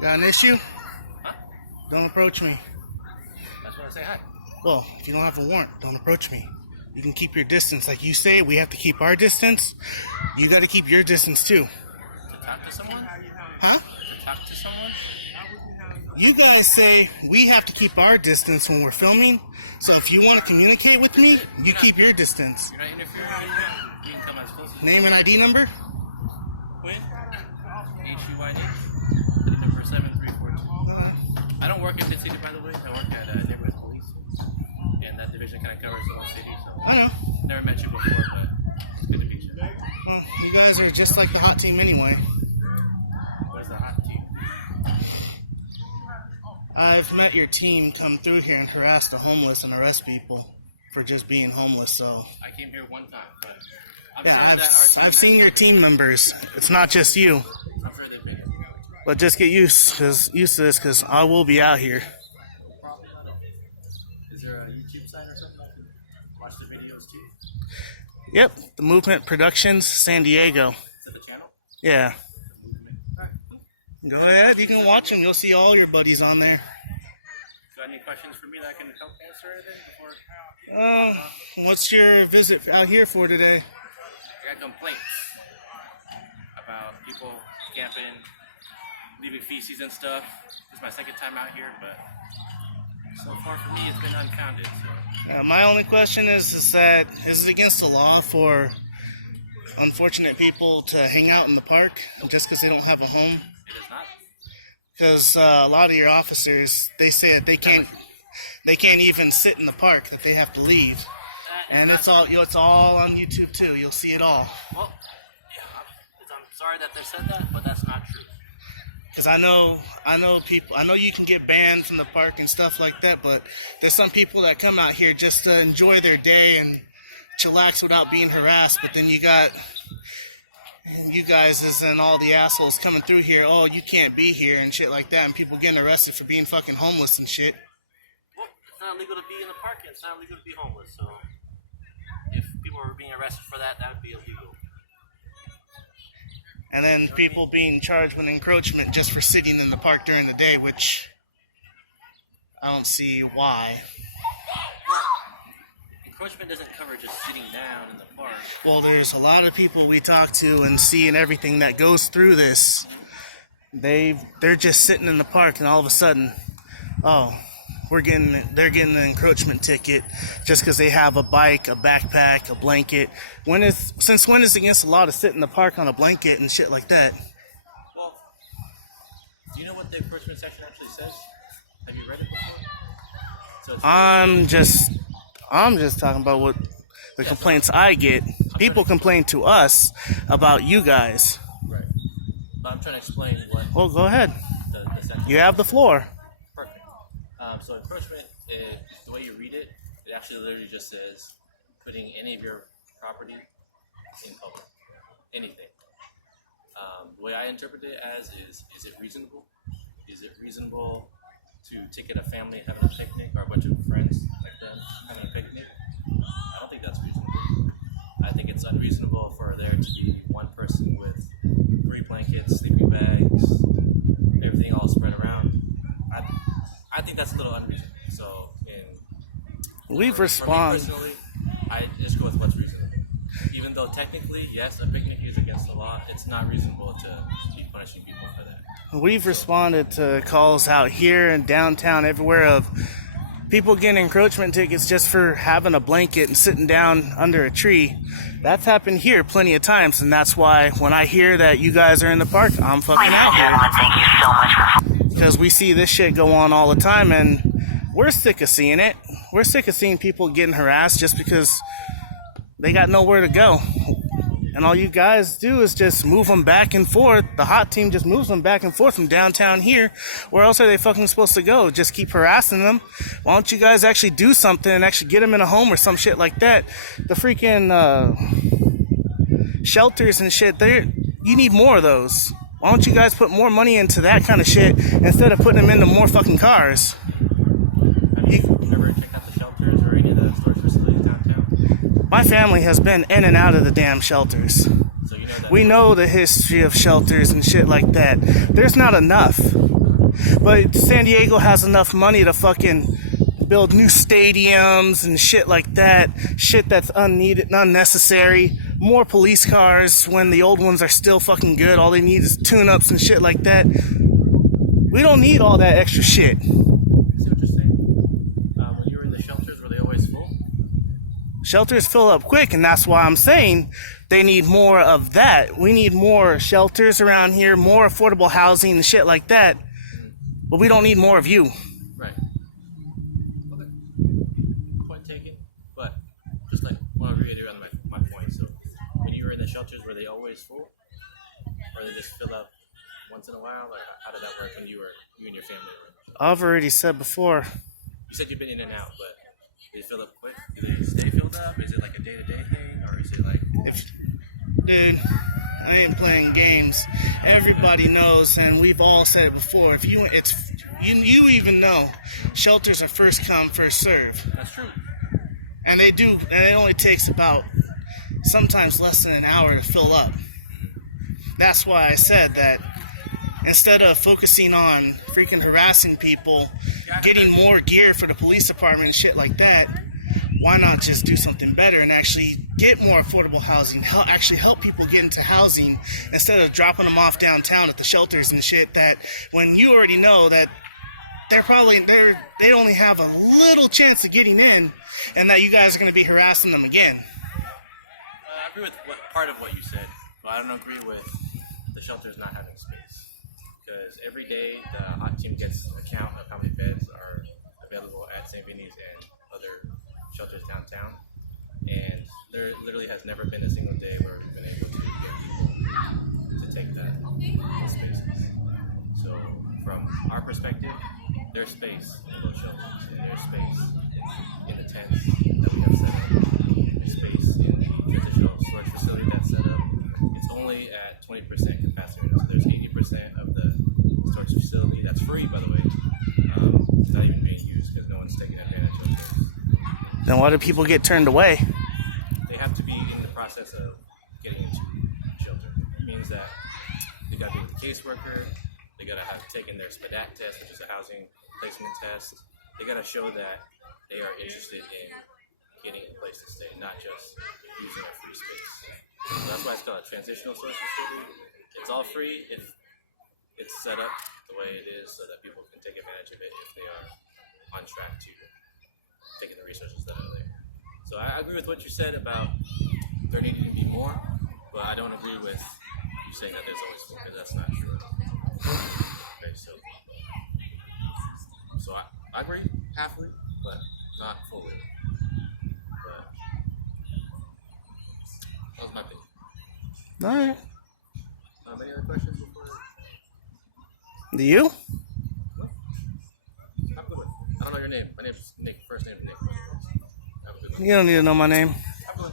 Got an issue? Huh? Don't approach me. That's when I say hi. Well, if you don't have a warrant, don't approach me. You can keep your distance. Like you say, we have to keep our distance. You got to keep your distance too. To talk to someone? Huh? To talk to someone? You guys say we have to keep our distance when we're filming. So if you want to communicate with me, you keep your distance. You're not interfering. You can come as close as Name and ID number? Quinn? HUYD? Number 7342. I don't work in Mid-City, by the way. I work at Neighborhood Police. And that division kind of covers the whole city. So I know. Never met you before, but it's good to meet you. Well, you guys are just like the hot team anyway. What is the hot team? I've met your team come through here and harass the homeless and arrest people for just being homeless, so... I came here one time, but... I've seen your team members. It's not just you. I'm sure they've been. But just get used to this, because I will be out here. Is there a YouTube site or something? Watch the videos too? Yep, the Movement Productions, San Diego. Is it the channel? Yeah. Alright. Go ahead, you can watch them. You'll see all your buddies on there. Got any questions for me that I can help answer or anything before? What's your visit out here for today? I got complaints about people camping, leaving feces and stuff. It's my second time out here, but so far for me it's been unfounded. So. My only question is that is it against the law for unfortunate people to hang out in the park just because they don't have a home? It is not. Because a lot of your officers, they say that they can't even sit in the park, that they have to leave. And it's all on YouTube too. You'll see it all. Well, yeah, I'm sorry that they said that, but that's not true. Because I know people. I know you can get banned from the park and stuff like that, but there's some people that come out here just to enjoy their day and chillax without being harassed. But then you got you guys and all the assholes coming through here. Oh, you can't be here and shit like that, and people getting arrested for being fucking homeless and shit. Well, it's not legal to be in the park, and it's not legal to be homeless, so. If people were being arrested for that, that would be illegal. And then people being charged with encroachment just for sitting in the park during the day, which I don't see why. Well, encroachment doesn't cover just sitting down in the park. Well, there's a lot of people we talk to and see and everything that goes through this. They're just sitting in the park and all of a sudden, oh, they're getting an encroachment ticket just because they have a bike, a backpack, a blanket. Since when is it against the law to sit in the park on a blanket and shit like that? Well, do you know what the encroachment section actually says? Have you read it before? So I'm just talking about what the complaints I get. People complain to us about you guys. Right. But I'm trying to explain what. Well, go ahead. The section. You have the floor. Perfect. So encroachment, the way you read it, it actually literally just says putting any of your property in public. Anything. The way I interpret it as is it reasonable? Is it reasonable to ticket a family having a picnic or a bunch of friends like them having a picnic? I don't think that's reasonable. I think it's unreasonable for there to be one person with 3 blankets, sleeping bags, everything all spread around. I think that's a little unreasonable. So, for me personally, I just go with what's reasonable. Even though technically, yes, a picnic is against the law, it's not reasonable to be punishing people for that. We've responded to calls out here and downtown everywhere of people getting encroachment tickets just for having a blanket and sitting down under a tree. That's happened here plenty of times, and that's why when I hear that you guys are in the park, I'm fucking out here. Thank you so much. Because we see this shit go on all the time, and we're sick of seeing it. We're sick of seeing people getting harassed just because they got nowhere to go. And all you guys do is just move them back and forth. The hot team just moves them back and forth from downtown here. Where else are they fucking supposed to go? Just keep harassing them? Why don't you guys actually do something and actually get them in a home or some shit like that? The freaking shelters and shit, you need more of those. Why don't you guys put more money into that kind of shit instead of putting them into more fucking cars? Have you ever checked out the shelters or any of the storage facilities downtown? My family has been in and out of the damn shelters. So you know that We know the history of shelters and shit like that. There's not enough. But San Diego has enough money to fucking build new stadiums and shit like that. Shit that's unneeded, unnecessary. More police cars when the old ones are still fucking good. All they need is tune-ups and shit like that. We don't need all that extra shit. I see what you're saying. When you were in the shelters, were they always full? Shelters fill up quick, and that's why I'm saying they need more of that. We need more shelters around here, more affordable housing and shit like that. But we don't need more of you. Right. Okay. Point taken. But just like, well, I'll reiterate on my point. So when you were in the shelters, were they always full? Or did they just fill up once in a while? Or how did that work when you and your family were? I've already said before. You said you've been in and out, but did they fill up quick? Do they stay filled up? Is it like a day-to-day thing? Or is it like... Dude, I ain't playing games. Everybody knows, and we've all said it before. If you even know, shelters are first come, first serve. That's true. And they do, and it only takes about sometimes less than an hour to fill up. That's why I said that instead of focusing on freaking harassing people, getting more gear for the police department and shit like that, why not just do something better and actually get more affordable housing, actually help people get into housing instead of dropping them off downtown at the shelters and shit, that when you already know that they only have a little chance of getting in, and that you guys are going to be harassing them again. I agree with part of what you said, but I don't agree with the shelters not having space. Because every day the hot team gets a count of how many beds are available at St. Vinny's and other shelters downtown, and there literally has never been a single day where we've been able to get people to take those spaces. So from our perspective, there's space in those shelters, and there's space in the tents that we have set up, there's space in the traditional storage facility that's set up. It's only at 20% capacity, so there's 80% of the storage facility that's free, by the way. It's not even being used because no one's taking advantage of it. Then why do people get turned away? They have to be in the process of getting into shelter. It means that they got to be the caseworker, they got to have taken their SPDAT test, which is a housing placement test. They got to show that they are interested in getting a place to stay, not just using a free space. So that's why it's called a transitional social facility. It's all free if it's set up the way it is so that people can take advantage of it if they are on track to taking the resources that are there. So I agree with what you said about there needing to be more, but I don't agree with you saying that there's always more, because that's not true. Okay, so I agree halfly, but not fully. But that was my opinion. Alright. Any other questions before? Do you? Have a good one. I don't know your name. My name's Nick. First name is Nick. Have a good one. You don't need to know my name. Have a good one.